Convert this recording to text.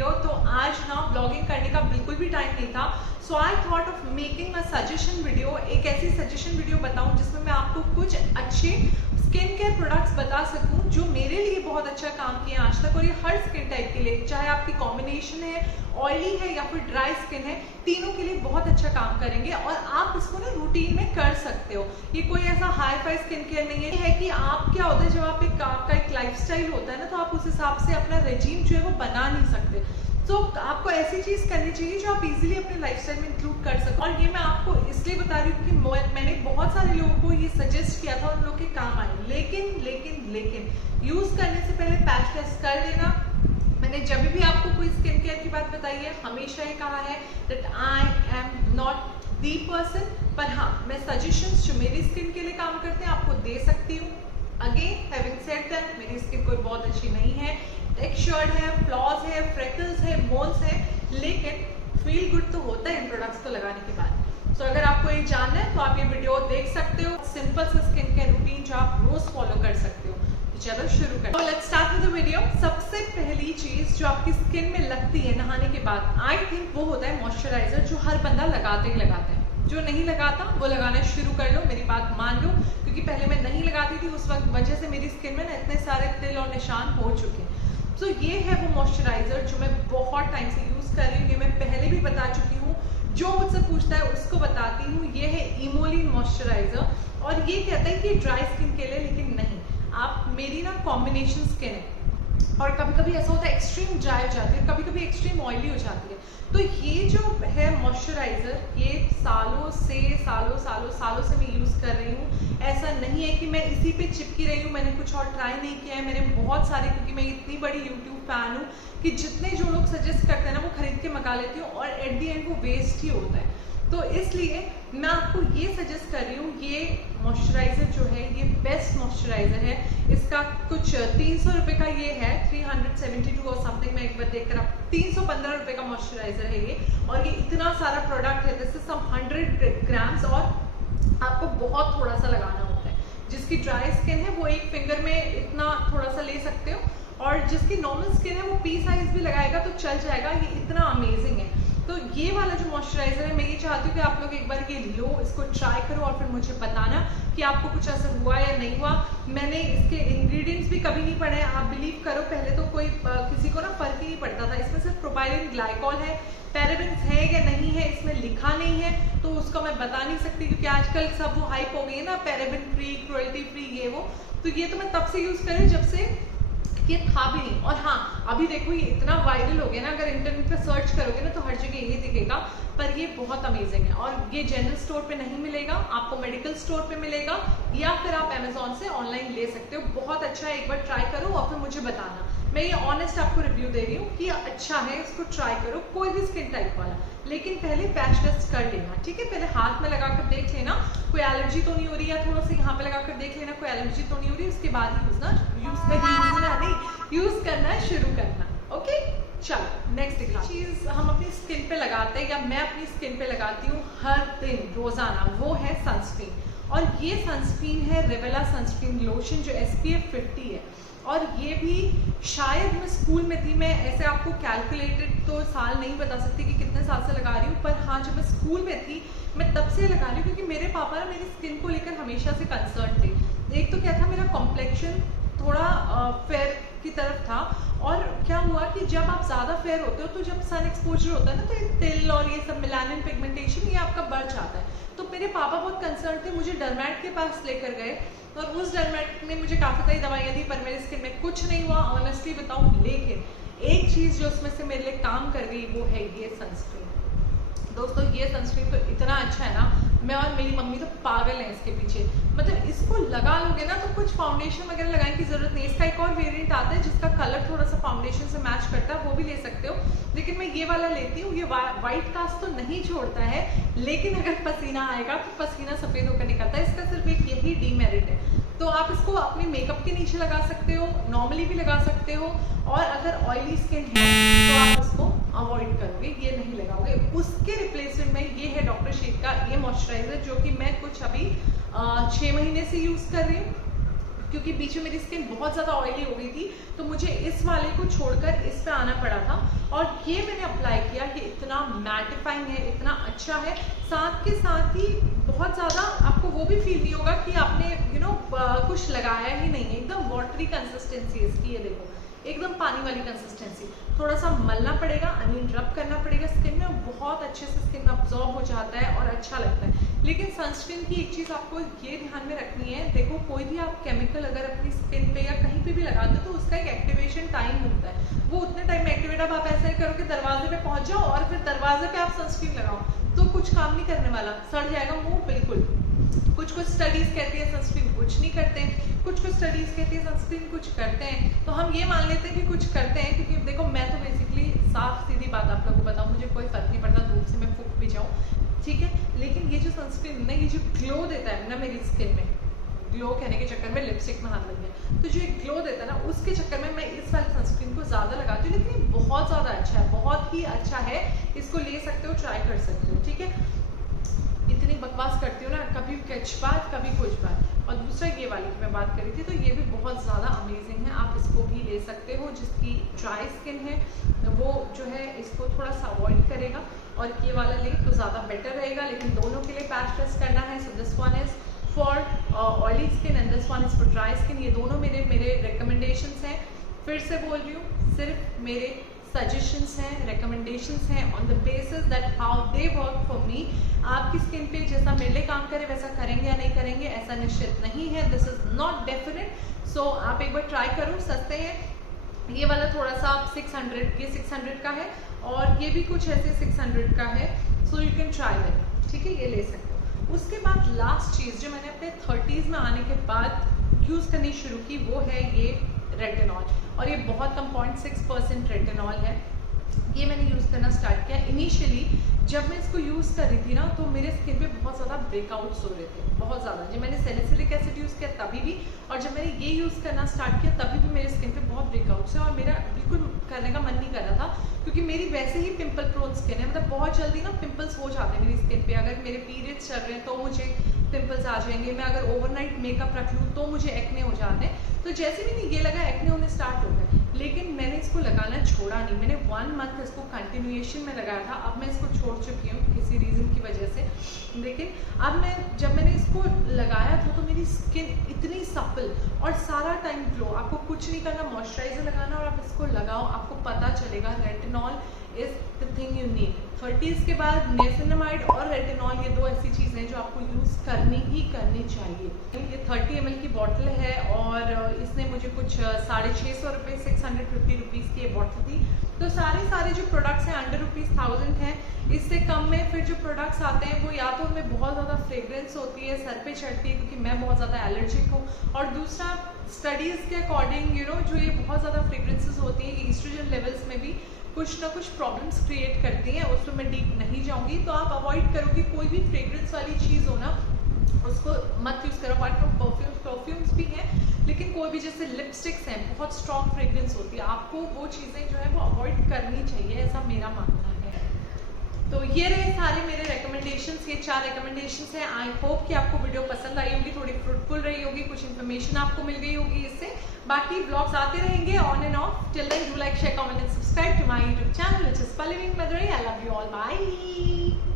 Video. तो आज ना ब्लॉगिंग करने का बिल्कुल भी टाइम नहीं था, so I thought of making a suggestion video. एक ऐसी सजेशन वीडियो बताऊं जिसमें मैं आपको कुछ अच्छे स्किन केयर प्रोडक्ट्स बता सकूं जो मेरे लिए बहुत अच्छा काम किए आज तक, और ये हर स्किन टाइप के लिए, चाहे आपकी कॉम्बिनेशन है, ऑयली है या फिर ड्राई स्किन है, तीनों के लिए बहुत अच्छा काम करेंगे और आप इसको ना रूटीन में कर सकते हो। ये कोई ऐसा हाई फाई स्किन केयर नहीं है कि आप क्या होता है जब आपका एक लाइफस्टाइल होता है ना, तो आप उस हिसाब से अपना रेजीम जो है वो बना नहीं सकते। तो आपको ऐसी चीज करनी चाहिए जो आप इजीली अपने लाइफस्टाइल में इंक्लूड कर सको। और ये मैं आपको इसलिए बता रही हूँ कि मैंने बहुत सारे लोगों को ये सजेस्ट किया था, उन लोग के काम आए, लेकिन यूज करने से पहले पैच टेस्ट कर लेना। मैंने जब भी आपको कोई स्किन केयर की बात बताई है हमेशा ये कहा है that I am not the person, पर हाँ मैं सजेशंस जो मेरी स्किन के लिए काम करते हैं आपको दे सकती हूँ। अगेन हैविंग सेड दैट, मेरी स्किन कोई बहुत अच्छी नहीं है, टेक्सचर्ड है, फ्लॉज है, फ्रेकल्स है, मोल्स है, लेकिन फील गुड तो होता है इन प्रोडक्ट्स को लगाने के बाद। सो अगर आपको ये जानना है तो आप ये वीडियो देख सकते हो, सिंपल सा स्किन केयर रूटीन जो आप रोज फॉलो कर सकते हो। चलो शुरू करें। Let's start with the video. सबसे पहली चीज जो आपकी स्किन में लगती है नहाने के बाद, आई थिंक वो होता है मॉइस्चराइजर, जो हर बंदा लगाते ही लगाता है। जो नहीं लगाता वो लगाना शुरू कर लो, मेरी बात मान लो, क्योंकि पहले मैं नहीं लगाती थी, उस वक्त वजह से मेरी स्किन में ना इतने सारे तिल और निशान हो चुके हैं। तो ये है वो मॉइस्चराइजर जो मैं बहुत टाइम से यूज कर रही हूँ, ये मैं पहले भी बता चुकी हूँ, जो मुझसे पूछता है उसको बताती हूँ। ये है इमोलिन मॉइस्चराइजर, और ये कहता है कि ड्राई स्किन के लिए, लेकिन नहीं, आप मेरी ना कॉम्बिनेशन स्किन है और कभी कभी ऐसा होता है एक्सट्रीम ड्राई हो जाती है, कभी कभी एक्सट्रीम ऑयली हो जाती है। तो ये जो है मॉइस्चराइजर, ये सालों से मैं यूज कर रही हूँ। ऐसा नहीं है कि मैं इसी पे चिपकी रही हूँ, मैंने कुछ और ट्राई नहीं किया है। मैंने बहुत सारे, क्योंकि मैं इतनी बड़ी यूट्यूब फैन हूँ कि जितने जो लोग सजेस्ट करते हैं ना वो खरीद के मंगा लेती हूँ, और एट दी एंड वो वेस्ट ही होता है। तो इसलिए मैं आपको ये सजेस्ट कर रही हूँ, ये मॉइस्चराइजर जो है ये बेस्ट मॉइस्चराइजर है। इसका कुछ 300 रुपये का ये है, 372 और समथिंग, मैं एक बार देख कर, आप 315 रुपये का मॉइस्चराइजर है ये, और ये इतना सारा प्रोडक्ट है, दिस इज सम 100 ग्राम्स, और आपको बहुत थोड़ा सा लगाना होता है। जिसकी ड्राई स्किन है वो एक फिंगर में इतना थोड़ा सा ले सकते हो, और जिसकी नॉर्मल स्किन है वो पी साइज भी लगाएगा तो चल जाएगा। ये इतना अमेजिंग है। तो ये वाला जो मॉइस्चराइजर है, मैं ये चाहती हूँ कि आप लोग एक बार ये लो, इसको ट्राई करो और फिर मुझे बताना कि आपको कुछ असर हुआ या नहीं हुआ। मैंने इसके इंग्रेडिएंट्स भी कभी नहीं पढ़े, आप बिलीव करो, पहले तो कोई किसी को ना फर्क ही नहीं पड़ता था। इसमें सिर्फ प्रोपाइलिन ग्लाइकॉल है, पैराबेन्स है या नहीं है इसमें लिखा नहीं है, तो उसका मैं बता नहीं सकती, क्योंकि आजकल सब वो हाइप हो गई है ना, पैराबेन फ्री, क्रुएल्टी फ्री, ये वो। तो ये तो मैं तब से यूज कर रही हूँ जब से ये था भी नहीं। और हाँ, अभी देखो ये इतना वायरल हो गया ना, अगर इंटरनेट पे सर्च करोगे ना तो हर जगह यही दिखेगा। पर ये बहुत अमेजिंग है, और ये जनरल स्टोर पे नहीं मिलेगा, आपको मेडिकल स्टोर पे मिलेगा, या फिर आप अमेजोन से ऑनलाइन ले सकते हो। बहुत अच्छा है, एक बार ट्राई करो और फिर मुझे बताना। मैं ये ऑनेस्ट आपको रिव्यू दे रही हूँ कि अच्छा है, इसको ट्राई करो, कोई भी स्किन टाइप वाला। लेकिन पहले पैच टेस्ट कर लेना, ठीक है? पहले हाथ में लगाकर देख लेना कोई एलर्जी तो नहीं हो रही है, थोड़ा सा यहाँ पे लगाकर देख लेना कोई एलर्जी तो नहीं हो रही, उसके बाद ही यूज करना शुरू करना। ओके, चलो नेक्स्ट दिखा चीज हम अपनी स्किन पे लगाते हैं, या मैं अपनी स्किन पे लगाती हूँ हर दिन रोजाना, वो है सनस्क्रीन। और ये सनस्क्रीन है रेवेला सनस्क्रीन लोशन, जो SPF 50 है। और ये भी शायद मैं स्कूल में थी, मैं ऐसे आपको कैलकुलेटेड तो साल नहीं बता सकती कि कितने साल से लगा रही हूँ, पर हाँ जब मैं स्कूल में थी मैं तब से लगा रही हूँ, क्योंकि मेरे पापा ना मेरी स्किन को लेकर हमेशा से कंसर्न थे। एक तो क्या था, मेरा कॉम्प्लेक्शन थोड़ा फेयर की तरफ था, और क्या हुआ कि जब आप ज़्यादा फेयर होते हो तो जब सन एक्सपोजर होता है ना, तो ये तिल और ये सब मेलानिन पिगमेंटेशन ये आपका बढ़ जाता है। तो मेरे पापा बहुत कंसर्न थे, मुझे डर्मेट के पास लेकर गए, और उस डर्मेट ने मुझे काफ़ी सारी दवाइयाँ दी, पर मेरी स्किन में कुछ नहीं हुआ, ऑनेस्टली बताऊँ। लेकिन एक चीज़ जो उसमें से मेरे लिए काम कर गई वो है ये सनस्क्रीन। दोस्तों ये सनस्क्रीन तो इतना अच्छा है ना, मैं और मेरी मम्मी तो पागल हैं इसके पीछे। मतलब इसको लगा लोगे ना तो कुछ फाउंडेशन वगैरह लगाने की जरूरत नहीं है। इसका एक और वेरिएंट आता है जिसका कलर थोड़ा सा फाउंडेशन से मैच करता है, वो भी ले सकते हो, लेकिन मैं ये वाला लेती हूँ। ये व्हाइट कास्ट तो नहीं छोड़ता है, लेकिन अगर पसीना आएगा तो पसीना सफेद होकर निकलता है। इसका सिर्फ एक यही डीमेरिट है। तो आप इसको अपने मेकअप के नीचे लगा सकते हो, नॉर्मली भी लगा सकते हो, और अगर ऑयली स्किन है तो आप उसको अवॉइड करोगे, ये नहीं लगाओगे। उसके रिप्लेसमेंट में ये है डॉक्टर शेक का ये मॉइस्चराइजर, जो कि मैं कुछ अभी 6 महीने से यूज कर रही हूँ। क्योंकि बीच में मेरी स्किन बहुत ज़्यादा ऑयली हो गई थी, तो मुझे इस वाले को छोड़कर इस पे आना पड़ा था। और ये मैंने अप्लाई किया, ये इतना मैटिफाइंग है, इतना अच्छा है, साथ के साथ ही बहुत ज़्यादा आपको वो भी फील नहीं होगा कि आपने कुछ लगाया ही नहीं है। एकदम वाटरी कंसिस्टेंसी इसकी, ये देखो एकदम पानी वाली कंसिस्टेंसी। थोड़ा सा मलना पड़ेगा, रब करना पड़ेगा स्किन में, बहुत अच्छे से स्किन में अब्जॉर्ब हो जाता है और अच्छा लगता है। लेकिन सनस्क्रीन की एक चीज़ आपको ये ध्यान में रखनी है, देखो कोई भी आप केमिकल अगर अपनी स्किन पे या कहीं पे भी लगाते हो तो उसका एक एक्टिवेशन टाइम होता है। वो उतने टाइम में एक्टिवेट, अब आप ऐसे करो कि दरवाजे पे पहुंच जाओ और फिर दरवाजे पे आप सनस्क्रीन लगाओ, तो कुछ काम नहीं करने वाला, सड़ जाएगा मुंह बिल्कुल। कुछ स्टडीज कहती है सनस्क्रीन कुछ नहीं करते हैं, कुछ स्टडीज कहती है सनस्क्रीन कुछ करते हैं। तो हम ये मान लेते हैं कि कुछ करते हैं, क्योंकि देखो मैं तो बेसिकली साफ सीधी बात आप लोगों को बताऊं, मुझे कोई फर्क नहीं पड़ता धूप से मैं फूक भी जाऊं, ठीक है। लेकिन ये जो सनस्क्रीन ना, ये जो ग्लो देता है ना मेरी स्किन में, ग्लो कहने के चक्कर में लिपस्टिक में हाथ लग गया, तो जो एक ग्लो देता है ना, उसके चक्कर में मैं इस वाले सनस्क्रीन को ज़्यादा लगाती हूँ। लेकिन ये बहुत ज़्यादा अच्छा है, बहुत ही अच्छा है, इसको ले सकते हो, ट्राई कर सकते हो, ठीक है। इतनी बकवास करती हूँ ना, कभी कुछ बात कभी कुछ बात। और दूसरा ये वाली की मैं बात करी थी, तो ये भी बहुत ज़्यादा अमेजिंग है, आप इसको भी ले सकते हो। जिसकी ड्राई स्किन है वो जो है इसको थोड़ा सा अवॉइड करेगा, और ये वाला ले तो ज़्यादा बेटर रहेगा। लेकिन दोनों के लिए पैच टेस्ट करना है, so this one is for oily skin and this one is for dry skin. ये दोनों मेरे रिकमेंडेशंस हैं, फिर से बोल रही हूँ, सिर्फ मेरे सजेशंस हैं, रिकमेंडेशंस हैं, on the basis that how they work for me. आपकी स्किन पे जैसा मेरे लिए काम करे वैसा करेंगे या नहीं करेंगे ऐसा निश्चित नहीं है, दिस इज नॉट डेफिनेट। सो आप एक बार ट्राई करो, सस्ते हैं। ये वाला थोड़ा सा 600, ये 600 का है, और ये भी कुछ ऐसे 600 का है, so you can try that, ठीक है, ये ले सकते हो। उसके बाद लास्ट चीज़ जो मैंने अपने 30s में आने के बाद यूज़ करनी शुरू की, वो है ये रेटिनॉल। और ये बहुत कम 0.6% रेटिनॉल है। ये मैंने यूज़ करना स्टार्ट किया इनिशियली, जब मैं इसको यूज़ कर रही थी ना, तो मेरे स्किन पे बहुत ज़्यादा ब्रेकआउट्स हो रहे थे, बहुत ज़्यादा। जब मैंने सैलिसिलिक एसिड यूज़ किया तभी भी, और जब मैंने ये यूज़ करना स्टार्ट किया तभी भी मेरे स्किन पे बहुत ब्रेकआउट्स है, और मेरा बिल्कुल करने का मन नहीं कर रहा था, क्योंकि मेरी वैसे ही पिंपल प्रोन स्किन है, मतलब बहुत जल्दी ना पिंपल्स हो जाते हैं मेरी स्किन पे। अगर मेरे पीरियड्स चल रहे हैं तो मुझे पिंपल्स आ जाएंगे, मैं अगर ओवरनाइट मेकअप रख लूँ तो मुझे एक्ने हो जाते हैं। तो जैसे भी नहीं ये लगा एक्ने होने स्टार्ट हो गए, लेकिन मैंने इसको लगाना छोड़ा नहीं, मैंने 1 मंथ इसको कंटिन्यूएशन में लगाया था। अब मैं इसको छोड़ चुकी हूँ किसी रीज़न की वजह से, लेकिन अब जब मैंने इसको लगाया था तो मेरी स्किन इतनी सफल और सारा टाइम ग्लो। आपको कुछ नहीं करना, मॉइस्चराइजर लगाना और आप इसको लगाओ, आपको पता चलेगा retinol is the thing you need. 30s के बाद नियासिनामाइड और रेटिनॉल, ये दो ऐसी चीज़ें जो आपको यूज़ करनी ही करनी चाहिए। ये 30 ml की बॉटल है, और इसने मुझे कुछ 650 रुपये, 650 रुपीज़ की ये बॉटल थी। तो सारे जो प्रोडक्ट्स हैं अंडर ₹1000 हैं। इससे कम में फिर जो प्रोडक्ट्स आते हैं वो या तो उनमें बहुत ज़्यादा फ्रेग्रेंस होती है, सर पे चढ़ती है, क्योंकि मैं बहुत ज़्यादा एलर्जिक हूँ, और दूसरा स्टडीज़ के अकॉर्डिंग जो ये बहुत ज़्यादा फ्रेग्रेंसेस होती हैं, ईस्ट्रोजन लेवल्स में भी कुछ ना कुछ प्रॉब्लम्स क्रिएट करती हैं। उसमें मैं डीप नहीं जाऊंगी, तो आप अवॉइड करो कि कोई भी फ्रेग्रेंस वाली चीज़ हो ना उसको मत यूज़ करो। अपार्ट फ्रॉम परफ्यूम्स भी हैं, लेकिन कोई भी जैसे लिपस्टिक्स हैं बहुत स्ट्रॉन्ग फ्रेग्रेंस होती है, आपको वो चीज़ें जो है वो अवॉइड करनी चाहिए, ऐसा मेरा मानना है। तो ये रहे सारे मेरे रिकमेंडेशंस, ये 4 रिकमेंडेशंस हैं। आई होप कि आपको वीडियो पसंद आई होगी, थोड़ी फ्रूटफुल रही होगी, कुछ इन्फॉर्मेशन आपको मिल गई होगी इससे। बाकी ब्लॉग्स आते रहेंगे on and off. Till then do like, share, comment and subscribe to my YouTube channel, which is Pallavi Madurai. I love you all, bye.